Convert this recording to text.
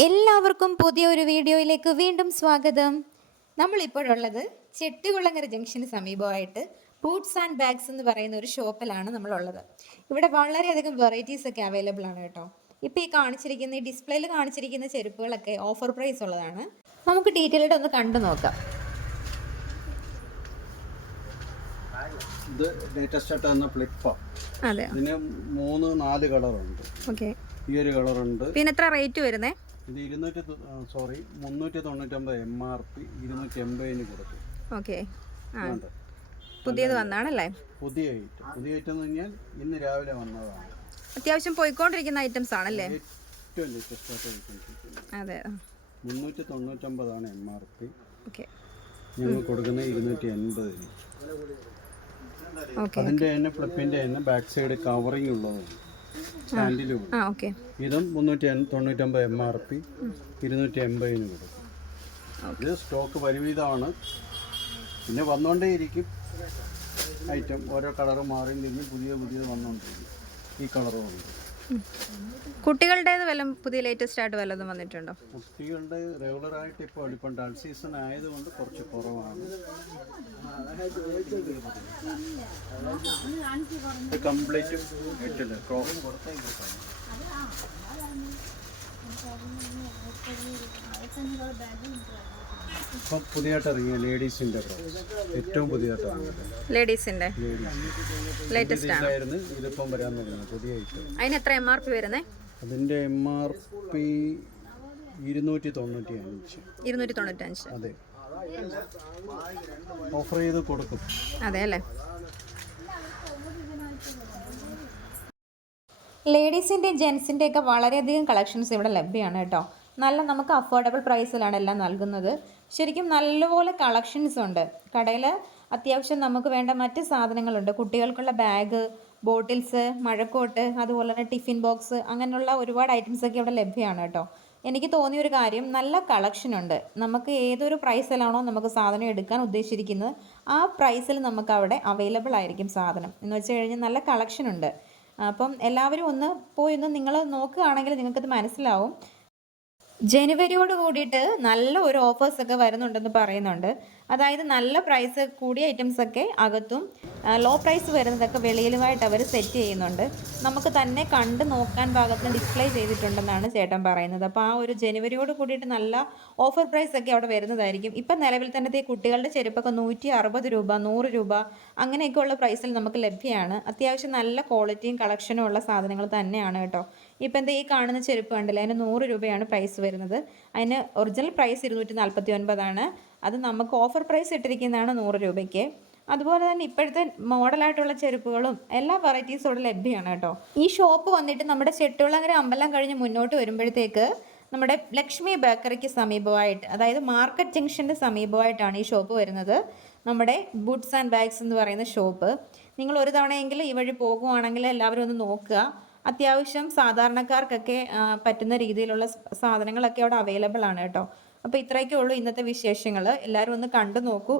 എല്ലാവർക്കും പുതിയൊരു വീഡിയോയിലേക്ക് വീണ്ടും സ്വാഗതം. നമ്മളിപ്പോഴുള്ളത് ചെട്ടികുളങ്ങര ജംഗ്ഷന് സമീപമായിട്ട് ബൂട്ട്സ് ആൻഡ് ബാഗ്സ് എന്ന് പറയുന്ന ഒരു ഷോപ്പിലാണ് നമ്മളുള്ളത്. ഇവിടെ വളരെയധികം വെറൈറ്റീസ് ഒക്കെ അവൈലബിൾ ആണ് കേട്ടോ. ഇപ്പോൾ ഈ കാണിച്ചിരിക്കുന്ന ഈ ഡിസ്പ്ലേയിൽ കാണിച്ചിരിക്കുന്ന ചെരുപ്പുകളൊക്കെ ഓഫർ പ്രൈസ് ഉള്ളതാണ്. നമുക്ക് ഡീറ്റെയിൽഡ് ഒന്ന് കണ്ടു നോക്കാം. ഇത് ലേറ്റസ്റ്റ് ആയിട്ട് വന്ന ഫ്ലിപ്പ് അതെ ഇതിന് മൂന്ന് നാല് കളറുണ്ട് ഈ ഒരു കളറുണ്ട് പിന്നെ എത്ര റേറ്റ് വരുന്നേ? ഇത് ഇരുന്നൂറ്റി സോറി മുന്നൂറ്റി തൊണ്ണൂറ്റൊമ്പത് എം ആർ പി ഇരുന്നൂറ്റി എൺപതിന് കൊടുത്തു. ഓക്കെ. പുതിയത് വന്നാണല്ലേ? പുതിയ ഐറ്റം പുതിയ ഐറ്റം എന്ന് പറഞ്ഞാൽ ഇന്ന് രാവിലെ വന്നതാണ്. അത്യാവശ്യം പോയിക്കൊണ്ടിരിക്കുന്ന ഐറ്റംസ് ആണല്ലേ? ഏറ്റവും ലേറ്റസ്റ്റ് ആയിട്ട് അതെ മുന്നൂറ്റി തൊണ്ണൂറ്റൊമ്പതാണ് എം ആർ പി ഓക്കെ. ഞങ്ങൾ കൊടുക്കുന്നത് ഇരുന്നൂറ്റി എൺപതിന് ഓക്കെ അതിന്റെ തന്നെ ഫ്ലിപ്പിന്റെ തന്നെ ബാക്ക് സൈഡ് കവറിംഗ് ഉള്ളതാണ് ആ ഓക്കെ. ഇതും മുന്നൂറ്റി തൊണ്ണൂറ്റൊമ്പത് എം ആർ പി ഇരുന്നൂറ്റി എൺപതിന് കൊടുക്കും. ഇത് സ്റ്റോക്ക് പരിമിതമാണ്. പിന്നെ വന്നുകൊണ്ടേയിരിക്കും ഐറ്റം ഓരോ കളർ മാറി തിരിഞ്ഞ് പുതിയ പുതിയ വന്നുകൊണ്ടിരിക്കും ഈ കളറും ഉണ്ട് കുട്ടികളുടേത് വല്ലതും പുതിയ ലേറ്റസ്റ്റ് ആയിട്ട് വല്ലതും വന്നിട്ടുണ്ടോ? കുട്ടികളുടെ റെഗുലർ ആയിട്ട് ഇപ്പോൾ ഇപ്പം ഡൾ സീസൺ ആയതുകൊണ്ട് കുറച്ച് കുറവാണ്. കംപ്ലീറ്റ് ഇട്ടില്ല ക്രോസ് ഇപ്പം പുതിയതായിട്ട് ഇറങ്ങിയ ലേഡീസിന്റെ ഏറ്റവും പുതിയതായിട്ട് ഇറങ്ങിയത് ലേഡീസിന്റെ ലേഡീസ് ലേറ്റസ്റ്റ് ആണ്. ഇതിലായിരുന്നു ഇതിപ്പം വരാൻ തുടങ്ങി. പുതിയ ഐറ്റം അതിന് എത്ര എം ആർ പി വരുന്നേ? അതിന്റെ എം ആർ പി ഇരുന്നൂറ്റി തൊണ്ണൂറ്റി അഞ്ച് ഇരുന്നൂറ്റി തൊണ്ണൂറ്റഞ്ച് അതെ. ഓഫർ ചെയ്ത് കൊടുക്കും. അതെ അല്ലേ? ലേഡീസിന്റെ ജെൻസിന്റെ ഒക്കെ വളരെയധികം കളക്ഷൻസ് ഇവിടെ ലഭ്യമാണ് കേട്ടോ. നല്ല നമുക്ക് അഫോർഡബിൾ പ്രൈസിലാണ് എല്ലാം നൽകുന്നത്. ശരിക്കും നല്ലപോലെ കളക്ഷൻസ് ഉണ്ട്. കടയിൽ അത്യാവശ്യം നമുക്ക് വേണ്ട മറ്റ് സാധനങ്ങളുണ്ട്. കുട്ടികൾക്കുള്ള ബാഗ് ബോട്ടിൽസ് മഴക്കോട്ട് അതുപോലെ തന്നെ ടിഫിൻ ബോക്സ് അങ്ങനെയുള്ള ഒരുപാട് ഐറ്റംസ് ഒക്കെ ഇവിടെ ലഭ്യമാണ് കേട്ടോ. എനിക്ക് തോന്നിയ ഒരു കാര്യം നല്ല കളക്ഷൻ ഉണ്ട്. നമുക്ക് ഏതൊരു പ്രൈസിലാണോ നമുക്ക് സാധനം എടുക്കാൻ ഉദ്ദേശിച്ചിരിക്കുന്നത് ആ പ്രൈസിൽ നമുക്ക് അവിടെ അവൈലബിൾ ആയിരിക്കും സാധനം. എന്ന് വെച്ച് കഴിഞ്ഞാൽ നല്ല കളക്ഷൻ ഉണ്ട്. അപ്പം എല്ലാവരും ഒന്ന് പോയി ഒന്ന് നിങ്ങൾ നോക്കുകയാണെങ്കിൽ നിങ്ങൾക്കത് മനസ്സിലാവും. ജനുവരിയോട് കൂടിയിട്ട് നല്ല ഒരു ഓഫേഴ്സ് ഒക്കെ വരുന്നുണ്ടെന്ന് പറയുന്നുണ്ട്. അതായത് നല്ല പ്രൈസ് കൂടിയ ഐറ്റംസൊക്കെ അകത്തും ലോ പ്രൈസ് വരുന്നതൊക്കെ വെളിയിലുമായിട്ട് അവർ സെറ്റ് ചെയ്യുന്നുണ്ട്. നമുക്ക് തന്നെ കണ്ട് നോക്കാൻ ഭാഗത്തിന് ഡിസ്പ്ലേ ചെയ്തിട്ടുണ്ടെന്നാണ് ചേട്ടൻ പറയുന്നത്. അപ്പോൾ ആ ഒരു ജനുവരിയോട് കൂടിയിട്ട് നല്ല ഓഫർ പ്രൈസ് ഒക്കെ അവിടെ വരുന്നതായിരിക്കും. ഇപ്പം നിലവിൽ തന്നെ കുട്ടികളുടെ ചെരുപ്പൊക്കെ നൂറ്റി അറുപത് രൂപ നൂറ് രൂപ അങ്ങനെയൊക്കെയുള്ള പ്രൈസിൽ നമുക്ക് ലഭ്യമാണ് അത്യാവശ്യം നല്ല ക്വാളിറ്റിയും കളക്ഷനും ഉള്ള സാധനങ്ങൾ തന്നെയാണ് കേട്ടോ. ഇപ്പം എന്താ ഈ കാണുന്ന ചെരുപ്പ് കണ്ടില്ല അതിന് നൂറ് രൂപയാണ് പ്രൈസ് വരുന്നത്. അതിന് ഒറിജിനൽ പ്രൈസ് ഇരുന്നൂറ്റി നാൽപ്പത്തി ഒൻപതാണ്. അത് നമുക്ക് ഓഫർ പ്രൈസ് ഇട്ടിരിക്കുന്നതാണ് നൂറ് രൂപയ്ക്ക്. അതുപോലെ തന്നെ ഇപ്പോഴത്തെ മോഡലായിട്ടുള്ള ചെരുപ്പുകളും എല്ലാ വെറൈറ്റീസും ഇവിടെ ലഭ്യമാണ് കേട്ടോ. ഈ ഷോപ്പ് വന്നിട്ട് നമ്മുടെ ചെട്ടുളങ്ങര അമ്പലം കഴിഞ്ഞ് മുന്നോട്ട് വരുമ്പോഴത്തേക്ക് നമ്മുടെ ലക്ഷ്മി ബേക്കറിക്ക് സമീപമായിട്ട് അതായത് മാർക്കറ്റ് ജംഗ്ഷന്റെ സമീപമായിട്ടാണ് ഈ ഷോപ്പ് വരുന്നത്. നമ്മുടെ ബുഡ്സ് ആൻഡ് ബാഗ്സ് എന്ന് പറയുന്ന ഷോപ്പ് നിങ്ങൾ ഒരു തവണയെങ്കിലും ഈ വഴി പോകുവാണെങ്കിൽ എല്ലാവരും ഒന്ന് നോക്കുക. അത്യാവശ്യം സാധാരണക്കാർക്കൊക്കെ പറ്റുന്ന രീതിയിലുള്ള സാധനങ്ങളൊക്കെ അവിടെ അവൈലബിൾ ആണ് കേട്ടോ. അപ്പോൾ ഇത്രയൊക്കെ ഉള്ളൂ ഇന്നത്തെ വിശേഷങ്ങൾ എല്ലാവരും ഒന്ന് കണ്ടു നോക്കൂ.